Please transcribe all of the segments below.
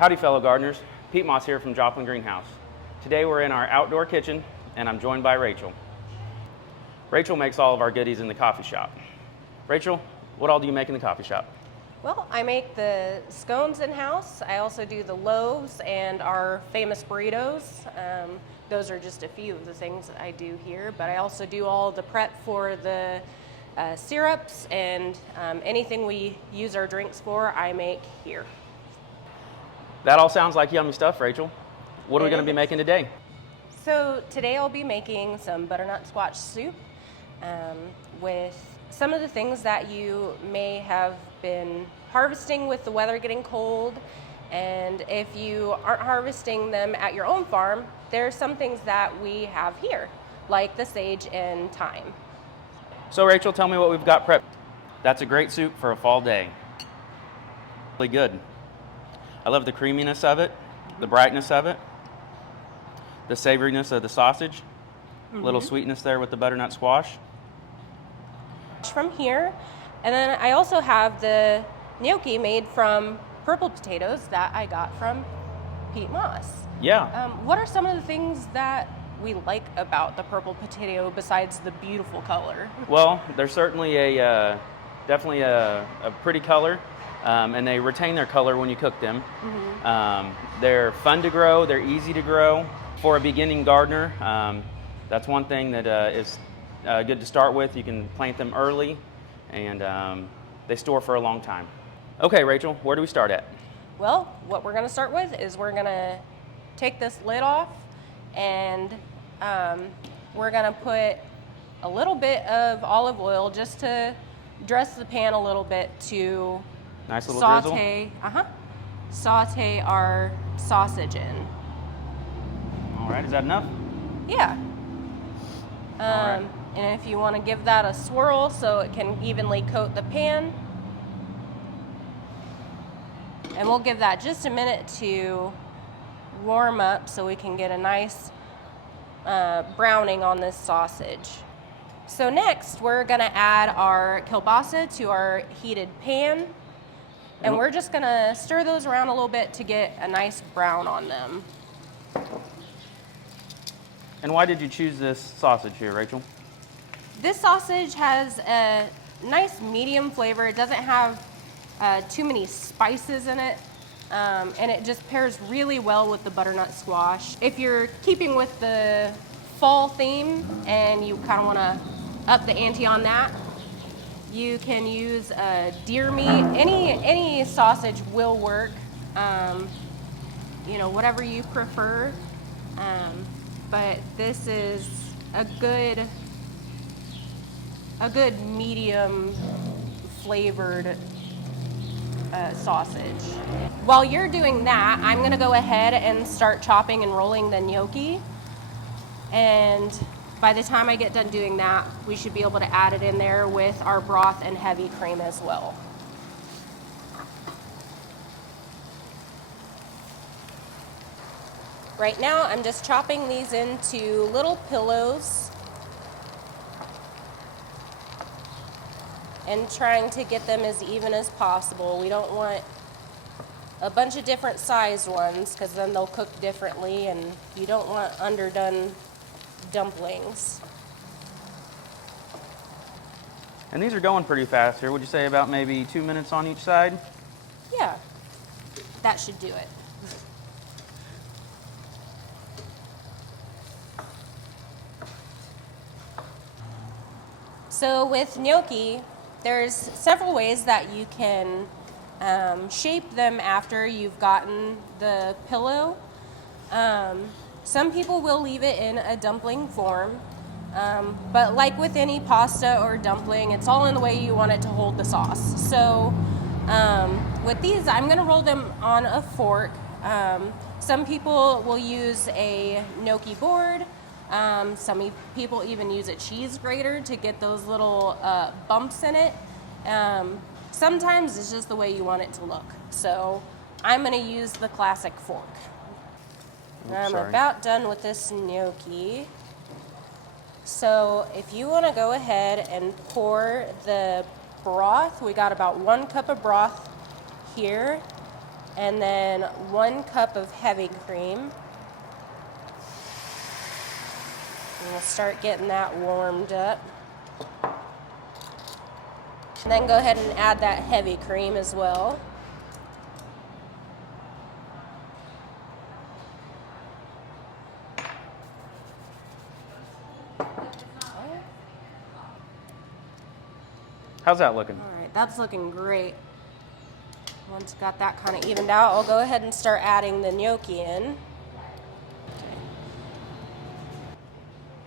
Howdy fellow gardeners, Pete Moss here from Joplin Greenhouse. Today we're in our outdoor kitchen and I'm joined by Rachel. Rachel makes all of our goodies in the coffee shop. Rachel, what all do you make in the coffee shop? Well, I make the scones in-house. I also do the loaves and our famous burritos. Those are just a few of the things that I do here, but I also do all the prep for the syrups and anything we use our drinks for, I make here. That all sounds like yummy stuff, Rachel. What are we going to be making today? So today I'll be making some butternut squash soup with some of the things that you may have been harvesting with the weather getting cold. And if you aren't harvesting them at your own farm, there are some things that we have here, like the sage and thyme. So Rachel, tell me what we've got prepped. That's a great soup for a fall day. Really good. I love the creaminess of it, the brightness of it, the savoriness of the sausage, a little sweetness there with the butternut squash. From here, and then I also have the gnocchi made from purple potatoes that I got from Pete Moss. Yeah. What are some of the things that we like about the purple potato besides the beautiful color? Well, they're certainly definitely a pretty color. And they retain their color when you cook them. They're fun to grow, they're easy to grow. For a beginning gardener, that's one thing that is good to start with. You can plant them early and they store for a long time. Okay, Rachel, where do we start at? Well, what we're gonna start with is we're gonna take this lid off and we're gonna put a little bit of olive oil just to dress the pan a little bit to Nice little saute our sausage in. All right, is that enough? Yeah. Right. And if you want to give that a swirl so it can evenly coat the pan. And we'll give that just a minute to warm up so we can get a nice browning on this sausage. So next, we're gonna add our kielbasa to our heated pan. And we're just gonna stir those around a little bit to get a nice brown on them. And why did you choose this sausage here, Rachel? This sausage has a nice medium flavor. It doesn't have too many spices in it. And it just pairs really well with the butternut squash. If you're keeping with the fall theme and you kind of wanna up the ante on that, you can use deer meat. Any sausage will work. You know, whatever you prefer. But this is a good medium flavored sausage. While you're doing that, I'm gonna go ahead and start chopping and rolling the gnocchi. And by the time I get done doing that, we should be able to add it in there with our broth and heavy cream as well. Right now, I'm just chopping these into little pillows and trying to get them as even as possible. We don't want a bunch of different sized ones because then they'll cook differently, and you don't want underdone dumplings. And these are going pretty fast here. Would you say about maybe 2 minutes on each side? Yeah, that should do it. So with gnocchi, there's several ways that you can shape them after you've gotten the pillow. Some people will leave it in a dumpling form, but like with any pasta or dumpling, it's all in the way you want it to hold the sauce. So with these, I'm gonna roll them on a fork. Some people will use a gnocchi board. Some people even use a cheese grater to get those little bumps in it. Sometimes it's just the way you want it to look. So I'm gonna use the classic fork. I'm about done with this gnocchi. So if you want to go ahead and pour the broth, we got about 1 cup of broth here, and then 1 cup of heavy cream. And we'll start getting that warmed up. And then go ahead and add that heavy cream as well. How's that looking? All right, that's looking great. Once got that kind of evened out, I'll go ahead and start adding the gnocchi in.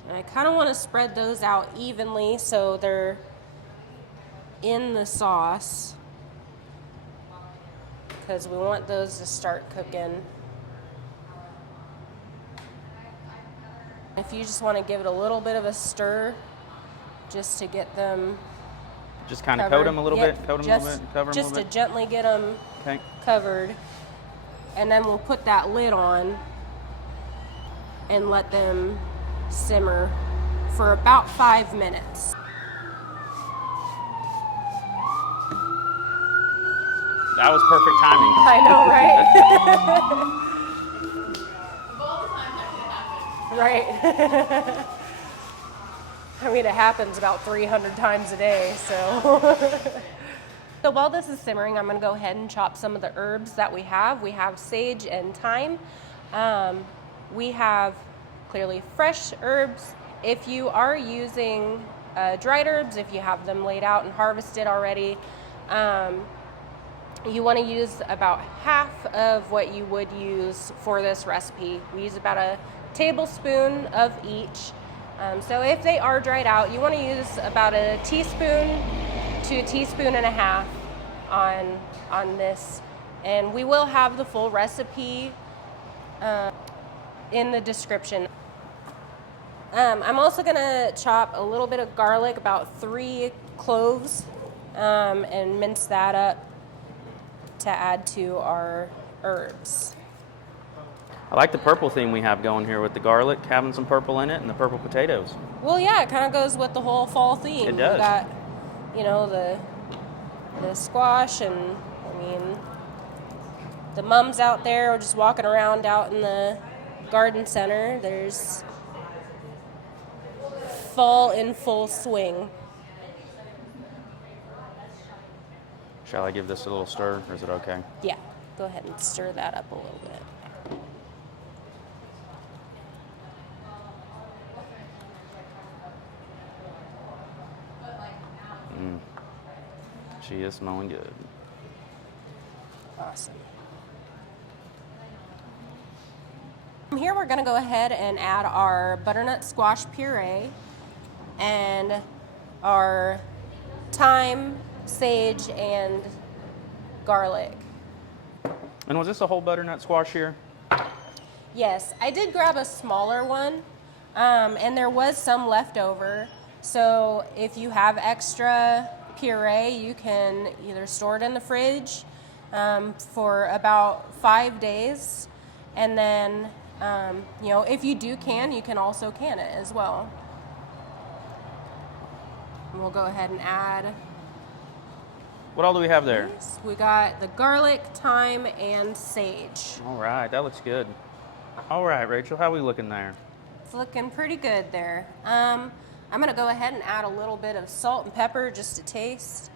And I kind of want to spread those out evenly so they're in the sauce, because we want those to start cooking. If you just want to give it a little bit of a stir just to get them Just kind of covered. coat them a little Yep, bit, cover them a little bit. just to gently get them Okay. covered. And then we'll put that lid on and let them simmer for about 5 minutes. That was perfect timing. I know, right? Right. I mean, it happens about 300 times a day, so. So while this is simmering, I'm gonna go ahead and chop some of the herbs that we have. We have sage and thyme. We have clearly fresh herbs. If you are using dried herbs, if you have them laid out and harvested already, you want to use about half of what you would use for this recipe. We use about a tablespoon of each. So if they are dried out, you want to use about a teaspoon to a teaspoon and a half on this. And we will have the full recipe in the description. I'm also going to chop a little bit of garlic, about 3 cloves, and mince that up to add to our herbs. I like the purple theme we have going here with the garlic, having some purple in it, and the purple potatoes. Well, yeah, it kind of goes with the whole fall theme. It does. We got, you know, the squash, and I mean, the mums out there are just walking around out in the garden center. There's fall in full swing. Shall I give this a little stir, or is it okay? Yeah, go ahead and stir that up a little bit. She is smelling good. Awesome. Here we're going to go ahead and add our butternut squash puree and our thyme, sage, and garlic. And was this a whole butternut squash here? Yes, I did grab a smaller one, and there was some left over. So if you have extra puree, you can either store it in the fridge for about 5 days, and then you know, if you do can, you can also can it as well. And we'll go ahead and add. What all do we have there? We got the garlic, thyme, and sage. All right, that looks good. All right, Rachel, how are we looking there? It's looking pretty good there. I'm gonna go ahead and add a little bit of salt and pepper just to taste.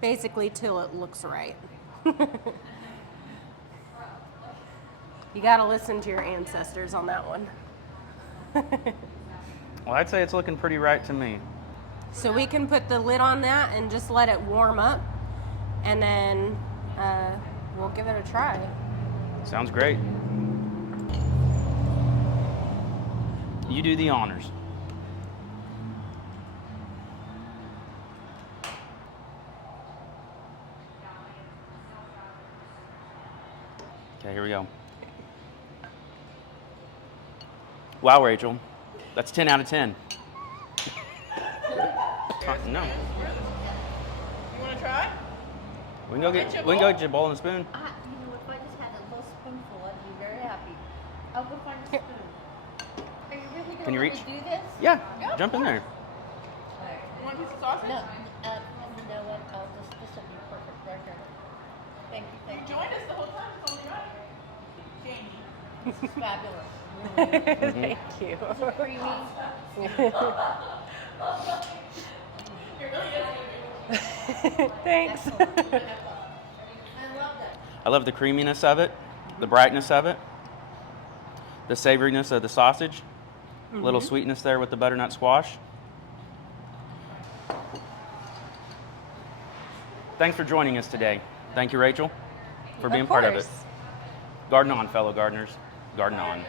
Basically till it looks right. You gotta listen to your ancestors on that one. Well, I'd say it's looking pretty right to me. So we can put the lid on that and just let it warm up, and then we'll give it a try. Sounds great. You do the honors. Okay, here we go. Wow, Rachel, that's 10 out of 10. No. You want to try? We can go get your bowl and a spoon. You know, if I just had a little spoonful, I'd be very happy. I'll go find a spoon. Are you really Can you want reach? me to do this? Yeah, Yeah, of jump in there. You want a piece of sausage? No, you know what? This will be perfect right here. Thank you, You thank you. joined us the whole time. It's only right. Jamie. This is fabulous. Really. Thank you. Is it creamy? It really is. Thanks. Excellent. I love that. I love the creaminess of it, the brightness of it, the savoriness of the sausage, a little sweetness there with the butternut squash. Thanks for joining us today. Thank you, Rachel, for being part of it. course. Garden on, fellow gardeners. Garden on.